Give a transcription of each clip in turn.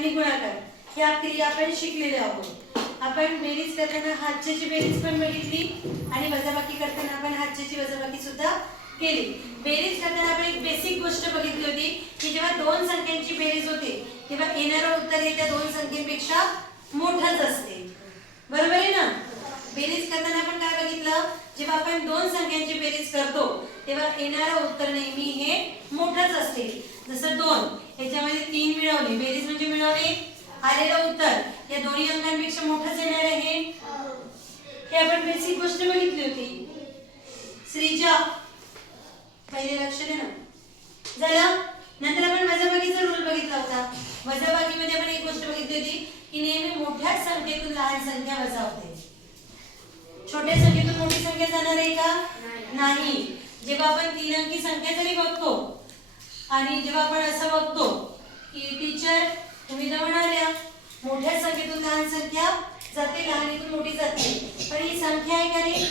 आणि गुणाकार या क्रिया आपण शिकलेले आहोत। आपण बेरीज करताना हातच्याची बेरीज पण बघितली आणि वजाबाकी करताना आपण हातच्याची वजाबाकी सुद्धा केली। बेरीज करताना आपण एक बेसिक गोष्ट बघितली होती की जेव्हा दोन संख्यांची बेरीज होते तेव्हा येणारं उत्तर हे त्या दोन संख्येपेक्षा मोठंच असते, बरोबर आहे ना। बेरीज करताना आपण काय बघितलं, जेव्हा आपण दोन संख्यांची बेरीज करतो तेव्हा येणारं उत्तर नेहमी हे मोठंच असते। जसं 2 याच्यामध्ये 3 मिळवले, बेरीज म्हणजे मिळवले, आलेलं उत्तर या दोन्ही अंकांपेक्षा मोठंच येणार आहे। हे आपण बेसिक गोष्ट बघितली होती। श्रीजा पहिले लक्ष दे ना। झालं, नंतर आपण वजाबाकीचा रूल बघितला होता। वजाबाकीमध्ये आपण एक गोष्ट बघितली होती की नेहमी मोठ्या संख्येतून लहान संख्या वजा होते। छोट्या संख्येतून मोठी संख्या जाणार आहे का? नाही। जेव्हा आपण 3 अंकी संख्या जरी बघतो आणि जेव्हा आपण असं बघतो की टीचर तुम्ही जाऊन आल्या, मोठ्या संख्येतून लहान संख्या जाते, लहानीतून मोठी जाते, पण ही संख्या आहे का रे?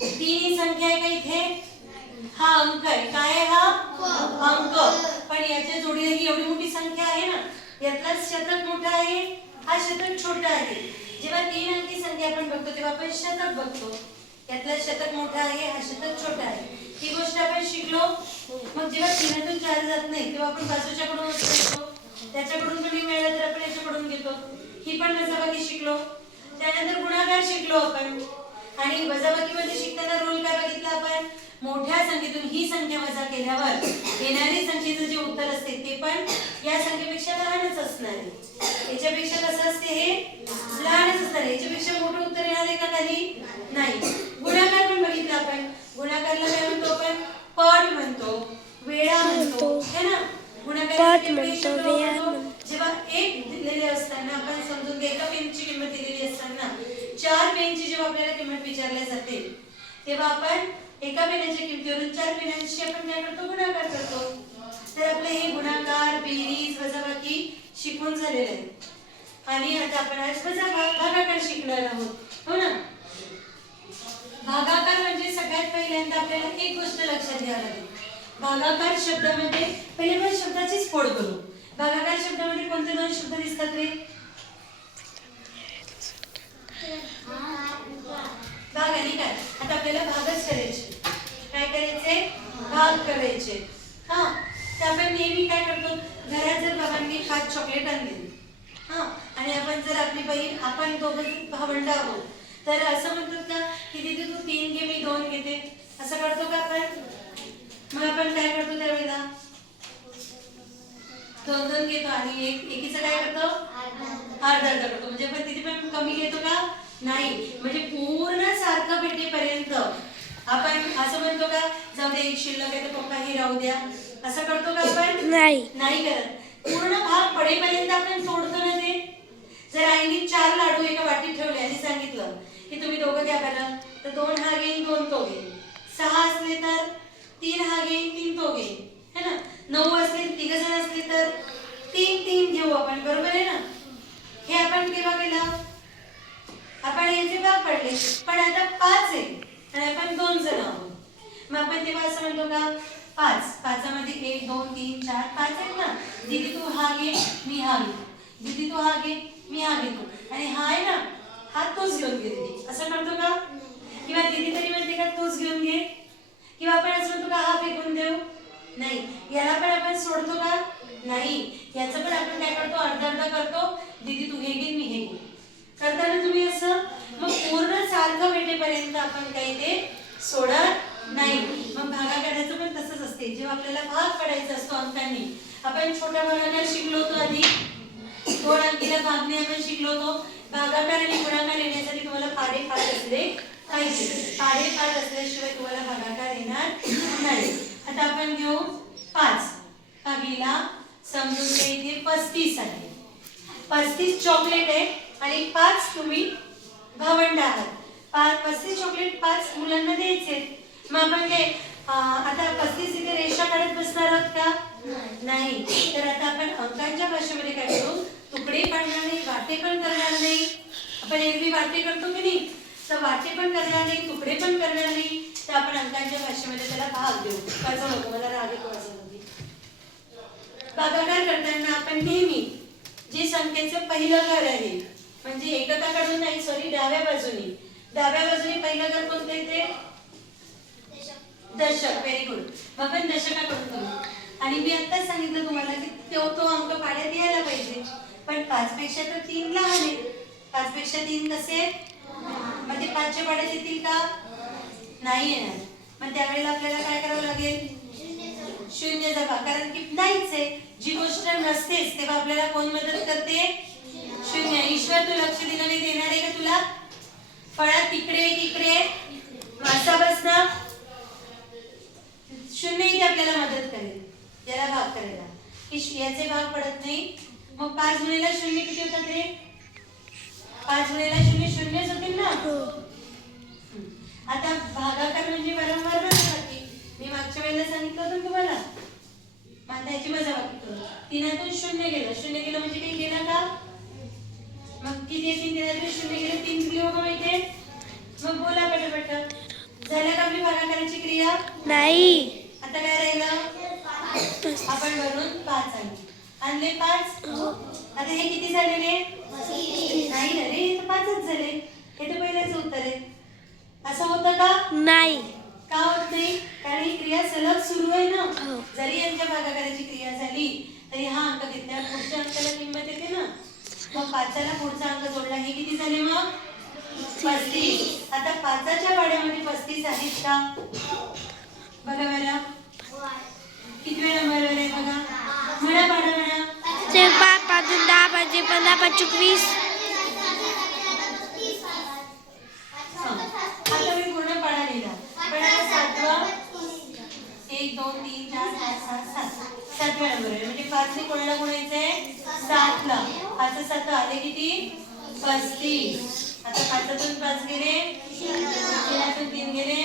3 ही संख्या आहे का इथे? हा अंक आहे, काय आहे हा? अंक। पण याच्या जोडीला ही एवढी मोठी संख्या आहे ना, यातला शतक मोठा आहे, हा शतक छोटा आहे। जेव्हा 3 अंकी संख्या आपण बघतो तेव्हा आपण शतक बघतो, यातला शतक मोठा आहे, हा शतक छोटा आहे। ही गोष्ट आपण शिकलो। मग जेव्हा 3तून 4 जात नाही तेव्हा आपण बाजूच्याकडून घेतो, त्याच्याकडून कमी मिळालं तर आपण याच्याकडून घेतो, ही पण वजाबाकी शिकलो। त्यानंतर गुणाकार शिकलो आपण आणि वजाबाकीमध्ये शिकताना रूल काय बघितला आपण, मोठ्या संख्येतून ही संख्या वजा केल्यावर येणारी संख्येचं जे उत्तर असते ते पण या संख्येपेक्षा लहानच असणार आहे। याच्यापेक्षा कसं असते, हे लहानच असणार आहे, याच्यापेक्षा मोठं उत्तर येणार आहे का खाली? नाही। गुणाकार पण बघितला आपण, गुणाकारला काय म्हणतो आपण? पट म्हणतो, वेळा म्हणतो, है ना। गुणाकारासाठी जेव्हा एक दिलेले असताना आपण समजून घ्या, एका पेनची किंमत दिलेली असताना 4 पेनची जेव्हा आपल्याला किंमत विचारली जाते तेव्हा आपण एका पेनाच्या किमतीवरून 4 पेनांची आपण काय करतो? गुणाकार करतो। तर आपले हे गुणाकार, बेरीज, वजाबाकी शिकून झालेले आहे आणि आता आपण आज भागाकार शिकणार आहोत, हो ना। भागाकार म्हणजे सगळ्यात पहिल्यांदा आपल्याला एक गोष्ट लक्षात घ्यावी लागेल। भागाकार शब्दामध्ये पहिले आपण शब्दाचीच फोड करू। भागाकार शब्दामध्ये कोणते दोन शब्द दिसतात रे? भाग आणि काय? आता आपल्याला भागच करायचे, काय करायचे? भाग करायचे। हा, तर आपण नेहमी काय करतो, घरात जर बाबांनी 5 चॉकलेट आणले, हा, आणि आपण जर आपली बहीण, आपण दोघं भावंड आहोत, तर असं म्हणतात का की दीदी तू 3 घे मी 2 घेते, असं करतो का आपण? मग आपण काय करतो त्यावेळेला? 2 घेतो आणि एकीचं काय करतो? अर्धा करतो। म्हणजे आपण तिथे पण कमी घेतो का? नाही। म्हणजे पूर्ण सारखं भेटेपर्यंत आपण असं म्हणतो का जाऊ दे एक शिल्लक आहे तर पप्पा हे राहू द्या, असं करतो का आपण? नाही करत। पूर्ण भाग पडेपर्यंत आपण सोडतो ना ते। जर आईने 4 लाडू एका वाटीत ठेवले आणि सांगितलं की तुम्ही दोघं द्या बरं, तर 2 हा घेईन 2 तो घेईन, 6 असले तर 3 हा घेईन 3 तो घेईन, है ना। 9 असले, 3 जण असले तर 3 घेऊ आपण, बरोबर आहे ना। हे आपण केव्हा केलं? आपण याचे भाग पडले, पण आता 5 आहे आणि आपण 2 जण आहोत, मग आपण तेव्हा असं म्हणतो का 5 मध्ये 1 2 3 4 5 आहेत ना, दीदी तू हा घे मी हा घेतो, दीदी तू हा घे मी हा घेतो, आणि हा आहे ना हा तोच घेऊन घे दीदी, असं करतो का? किंवा दीदी तरी म्हणते का तोच घेऊन घे, किंवा आपण असं म्हणतो का हा फेकून देऊ? नाही। याला पण आपण सोडतो का? नाही। याचं पण आपण काय करतो? अर्धा करतो, दीदी तू हे घे मी हे घे, करताना तुम्ही असं मग पूर्ण सारखं भेटेपर्यंत आपण काही ते सोडत नाही। मग भागाकाराचं पण तसंच असते। जेव्हा आपल्याला भाग पडायचा असतो अंकांनी, आपण छोटा भागाकार शिकलो होतो आधी, 2 अंकीला भागणे आपण शिकलो होतो। भागाकार आणि गुणाकार येण्यासाठी तुम्हाला पाढे-पाठ असले पाहिजे, पाढे-पाठ असल्याशिवाय तुम्हाला भागाकार येणार नाही। आता आपण घेऊ 5 भागीला, समजून घ्या इथे 35 आहे, 35 चॉकलेट आहे आणि 5 तुम्ही भावंड आहात, 35 चॉकलेट 5 मुलांना द्यायचे। मग आपण काय आता 35 इथे रेषा काढत बसणार आहोत का? नाही। तर आता आपण अंकांच्या भाषेमध्ये काय करू? तुकडे पाडणार नाही, वाटे पण करणार नाही। आपण एरवी वाटे करतो की नाही, तर वाटे पण करणार नाही, तुकडे पण करणार नाही, तर आपण अंकांच्या भाषेमध्ये त्याला भाग देऊ। वाचू नको, मला राग येतो वाचण्यामध्ये। भागाकार करताना आपण नेहमी संख्येचं पहिलं घर आहे, म्हणजे एककाकडून नाही, सॉरी, डाव्या बाजूनी पहिलं घर कोणतं येते? दशक. Very good. मग आपण दशकाकडून करू. आणि मी आत्ताच सांगितलं तुम्हाला की तो अंक पाड्यात यायला पाहिजे, पण 5 पेक्षा तर 3 लहान आहे. 5 पेक्षा 3 कसे? मग ते 5 च्या पाड्यात येतील का? नाही येणार. मग त्यावेळेला आपल्याला काय करावं लागेल? शून्याचा भाग, कारण की नाहीच आहे. जी गोष्ट नसतेच तेव्हा आपल्याला कोण मदत करते? शून्य. ईश्वर, तू लक्ष दिलं नाही, देणार आहे का तुला? फळात तिकडे इकडे मासा बसणं, शून्य इथे आपल्याला मदत करेल याला भाग करायला. याचे भाग पडत नाही. मग 5 गुणिले 0 किती होतात रे? 5 गुणिले 0 शून्यच होतील ना. आता भागाकार म्हणजे वारंवार वजाबाकी. मी मागच्या वेळेला सांगितलं होतं तुम्हाला. आता याची वजाबाकी करू. 3तून 0 गेलं. 0 गेलं म्हणजे काही गेलं का? मग किती येतील? 3 0 गेले 3 किलो का माहिती आहे? मग बोला पटापट. झालं का आपली भागाकाराची क्रिया? नाही. आता काय राहिलं? आपण वरून 5 आणले 5. आता हे किती झालेले? नाही ना रे, हे तर 5च झाले. हे तर पहिलेच उत्तर आहे. असं होतं का? नाही. का होत नाही? कारण ही क्रिया सलग सुरू आहे ना. जरी यांच्या भागाकाराची क्रिया झाली तरी हा अंक घेतल्यावर पुढच्या अंकाला किंमत येते ना. मग 5ला पुढचा अंक जोडला, हे किती झाले मग? 35. आता 5च्या पाड्यामध्ये 35 आहेत का? बघा बरं, किती वेळा बरोबर आहे बघा. म्हणा पाडा म्हणा. 5 5 10 5 15 5 20. आता मी पूर्ण पाडा लिहिला. पाडा 7वा 1 2 3 4 5 6 7 7व्या नंबर आहे, म्हणजे 5 ने कोणाला गुणायचंय? 7 ला. 5 7 आले किती? 35. आता 5तून 5 गेले, 3तून 3 गेले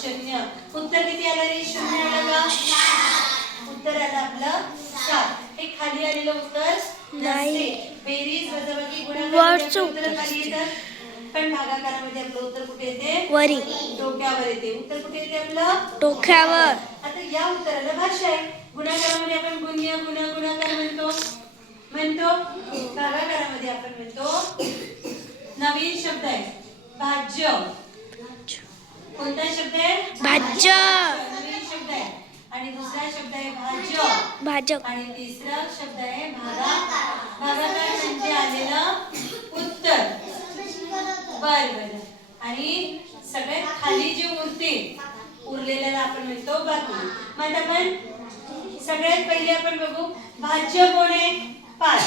0. उत्तर किती आलं रे? 0 आलं का? उत्तर आलं आपलं 7. हे खाली आलेलं उत्तर नाही. बेरीज वजाबाकी गुणाकार उत्तर खाली येतात, पण भागाकारामध्ये आपलं उत्तर कुठे येते? वरी, डोक्यावर येते. उत्तर कुठे येते आपलं? डोक्यावर. आता या उत्तराला भाषा आहे. गुणाकारामध्ये आपण गुणाकार म्हणतो. भागाकारामध्ये आपण म्हणतो नवीन शब्द आहे भाज्य. कोणता शब्द आहे? भाज्य. नवीन शब्द आहे. आणि दुसरा शब्द आहे भाज्य. आणि तिसरा शब्द आहे भागाकार म्हणजे आलेलं उत्तर. बरं. आणि सगळ्यात खाली जे उरलेल्याला आपण म्हणतो बाकी. मग आपण सगळ्यात पहिले आपण बघू भाज्य कोण आहे? 5.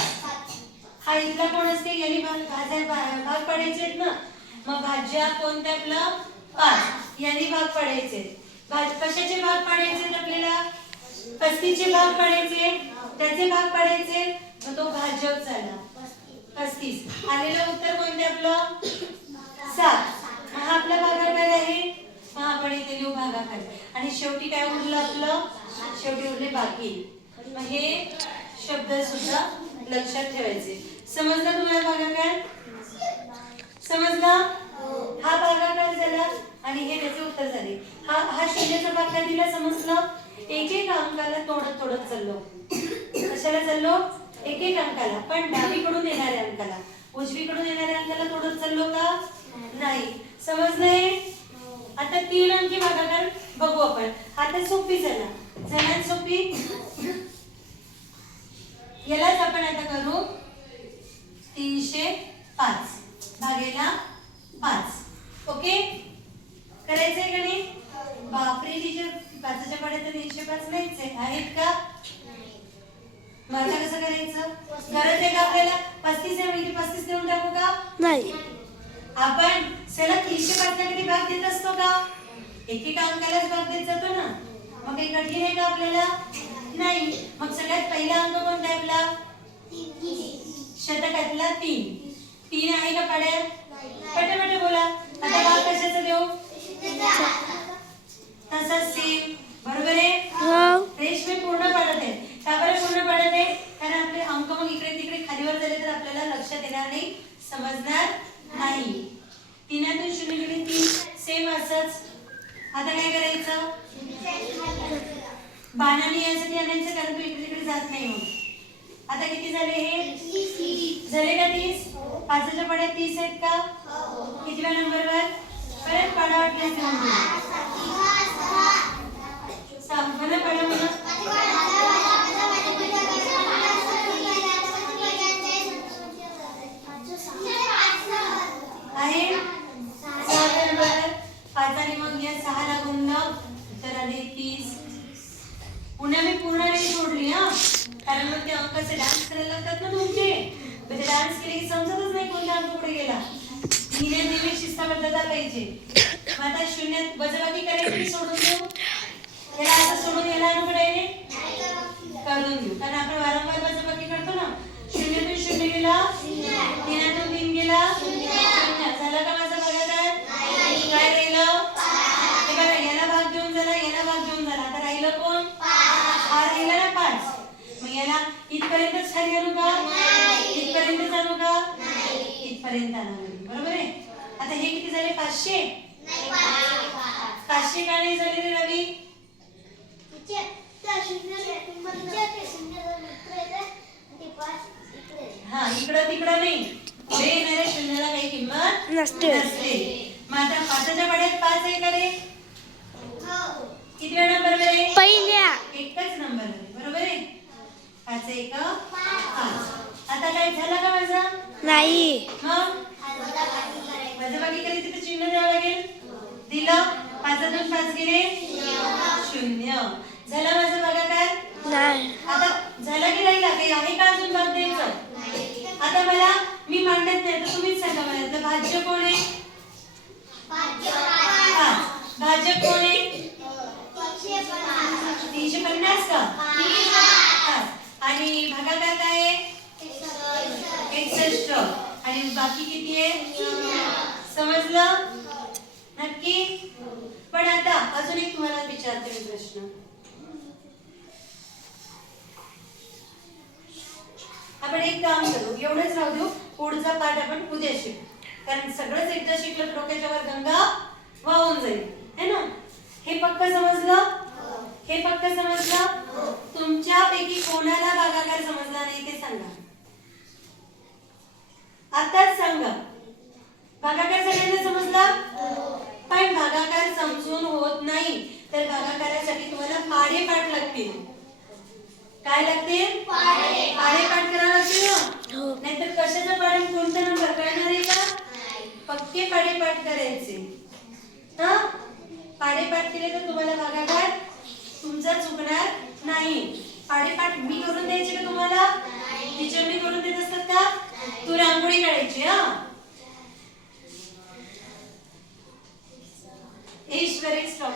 हा इथला कोण असते? यांनी भाग पाडायचे आहेत ना. मग भाज्य कोणतं आपलं? 5. यांनी भाग पाडायचे. कशाचे भाग पाडायचे आपल्याला? 35चे भाग पाडायचे, त्याचे भाग पाडायचे. मग तो भाज्यच झाला 35. आलेलं उत्तर कोणते आपलं? 7. हा आपला भागाकार आहे. मग आपण इथे लिहू भागाकार. आणि शेवटी काय उरलं आपलं? शेवटी उरले बाकी. मग हे शब्द सुद्धा लक्षात ठेवायचे. समजलं तुम्हाला भागाकार? समजला? हा भागाकार झाला आणि हे त्याचे उत्तर झाले. हा शून्याचा भाग काय दिला समजलं? एक अंकाला तोडत चाललो. कशाला चाललो? एक अंकाला, पण डावीकडून येणाऱ्या अंकाला. उजवीकडून येणाऱ्या अंकाला तोडत चाललो का? नाही. समजलंय? आता 3 अंकी भागाकार बघू आपण. आता सोपी झाला सोपी. यालाच आपण आता करू 305 भागेला 5. ओके, करायचंय का नाही? बापरे टीचर, 5च्या पाड्यात 305 नाहीच आहेत का? मग आता कसं करायचं? गरज आहे का आपल्याला? 35 आहे म्हणजे 35 देऊन टाकू का? नाही. आपण सलग 305 ला कधी भाग देत असतो का? एकेका अंकालाच भाग देत जातो ना. मग काही कठीण आहे का आपल्याला? नाही. मग सगळ्यात पहिला अंक कोणता आहे आपला? शतकातला 3 आहे का पाड्यात? पटापट बोला. आता भाग कशाचा देऊ? तसाच सेम. बरोबर आहे? हो. रेशमी पूर्ण पाडत आहे. का बरं पूर्ण पाडत आहे? कारण आपले अंक मग इकडे तिकडे खालीवर झाले तर आपल्याला लक्षात येणार नाही, समजणार नाही. 3तून 0 गेले 3. सेम असंच. आता काय करायचं? बाणाने यासाठी आणायचं, कारण तू इकडे तिकडे जात नाही. आता किती झाले हे? झाले का 30? 5च्या पाड्या 30 आहेत का? कितव्या नंबरवर? परत पाडा वाटल्यास म्हणा पाडा म्हणा. आहे 6 नंबर. 5 आणि मग या 6 ला गुणलं तर आले 30. पुन्हा मी पूर्ण नाही सोडली हा, कारण मग ते अंकाचे डान्स करायला लागतात ना तुमचे, म्हणजे डान्स केले की समजतच नाही कोणता अंक कुठे गेला. नेहमी शिस्तबद्धता पाहिजे. मग आता शून्यात वजाबाकी करायची सोडून देऊ, याला असं सोडून याला अनुकडायने करून देऊ, कारण आपण वारंवार वजाबाकी करतो ना. 0 तून 0 गेला, 3 तून 3 गेला 0. झालं का माझा भागाकार? काय राहिलं? हे बघा, याला भाग देऊन झाला, याला भाग देऊन झाला. आता राहिलं कोण? हा राहिला ना 5. मग याला इथपर्यंतच खाली आणू का? इथपर्यंतच आणू का? इथपर्यंत आणू. बरोबर आहे. आता हे किती झाले? 500. 500 का नाही झाले रे रवी? हा, इकडं तिकडं नाही, पुढे येणाऱ्या शून्याला काही किंमत नसते. मग आता 5च्या पाड्यात 5 आहे का रे? कितव्या नंबरवर आहे? पहिल्या. एकच नंबर आहे. बरोबर आहे. 5 1 5. आता काय झालं का माझा? नाही. मग वजाबाकी करायची तर चिन्ह द्यावं लागेल. दिलं. 5 तून 5 गेले 0. झाला माझा भागाकार? नाही. आता झाला की राहिला? काही आहे का अजून भाग द्यायचं? आता मला मी मांडत नाही, तर तुम्हीच सांगा मला, यातलं भाज्य कोण आहे? भाजक कोण आहे? 350 का? आणि भागाकार काय आहे? 61. आणि बाकी किती आहे? समजलं? नक्की? पण आता अजून एक तुम्हाला विचारते मी प्रश्न. आपण एक काम करू, एवढंच राहू देऊ, पुढचा पाठ आपण उद्या शिकू, कारण सगळंच एकदा शिकलं डोक्याच्या वर गंगा वाहून जाईल, है ना? हे पक्क समजलं? हे पक्क समजलं? तुमच्यापैकी कोणाला भागाकार समजला नाही ते सांगा. आताच सांगा. भागाकार सगळ्यांना समजला? पण भागाकार समजून होत नाही, तर भागाकारासाठी तुम्हाला पाढे पाठ लागतील. काय लागतील? पाढे पाठ करावं लागतील ना. नाहीतर कशाचं पाढे, कोणता नंबर कळणार आहे का? पक्के पाढे पाठ करायचे. हा, पाढे पाठ केले तर तुम्हाला भागाकार तुमचा चुकणार नाही. पाढे पाठ मी करून द्यायचे का तुम्हाला? टीचरनी करून देत असतात का? तू रांगोळी काढायची. हा, ईश्वरी स्टॉप.